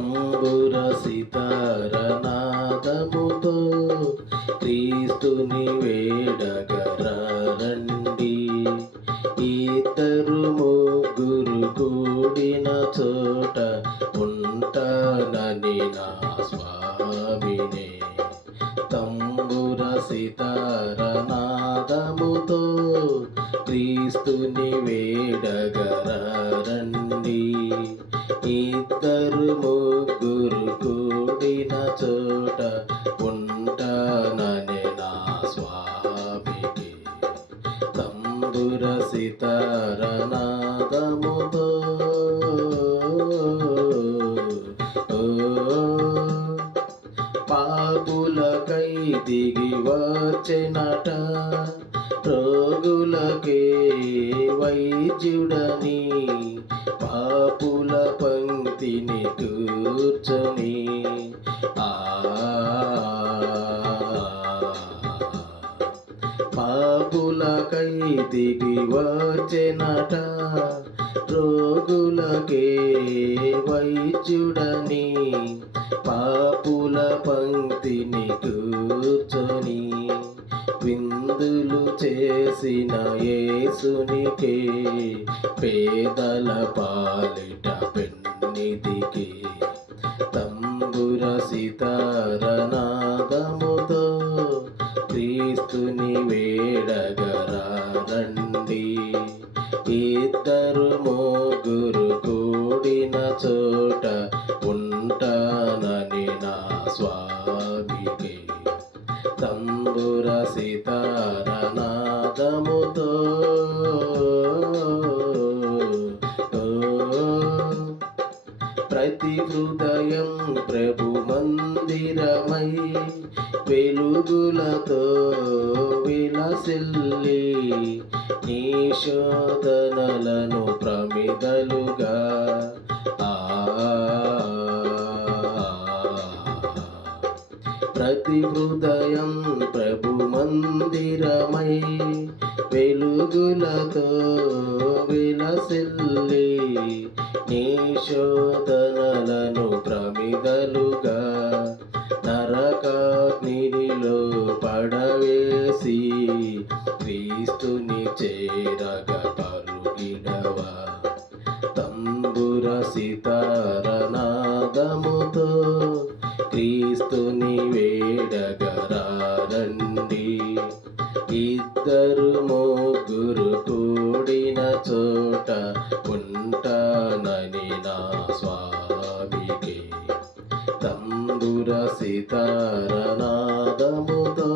అంబుర సితార నాదముతో క్రీస్తుని వేడగరండి. ఇద్దరు ముగ్గురు కూడిన చోట ఉంటానని నా స్వామినే. తంబుర సితార నాదముతో క్రీస్తుని వేడగరండి. ఇద్దరు ముగ్గురు కూడిన చోట ఉంటానని నా స్వామికి. తంబుర సితార నాదముతో పాపులకై దిగి వచ్చెనట, రోగులకే వైద్యుడని పాపుల పంక్తిని కూర్చొని పాపులకై దిగి వచ్చెనట, రోగులకే వైద్యుడని పాపుల పంక్తిని కూర్చొని విందులు చేసిన యేసునికే, పేదల పాలిట పెన్నిధికి. తంబుర సితార నాదముతో క్రీస్తుని వేడగరండి. ఇద్దరు ముగ్గురు కూడిన చోట ఉంటానని నా స్వామికి. తంబుర సితార నాదముతో ప్రతి హృదయం ప్రభు మందిరమై వెలుగులతో విలసిల్లి నీ శోధనలను ప్రమిదలుగా ప్రతి హృదయం ప్రభు మందిరమై వెలుగులతో విలసిల్లి నీ శోధనలను ప్రమిదలుగా నరకాగ్నిలో పడవేసి క్రీస్తుని చేరగ పరుగిడవా. తంబుర సితార నాదముతో క్రీస్తుని వేడగరండి. ఇద్దరు ముగ్గురు కూడిన చోట ఉంటానని నా స్వామికి. తంబుర సితార నాదముతో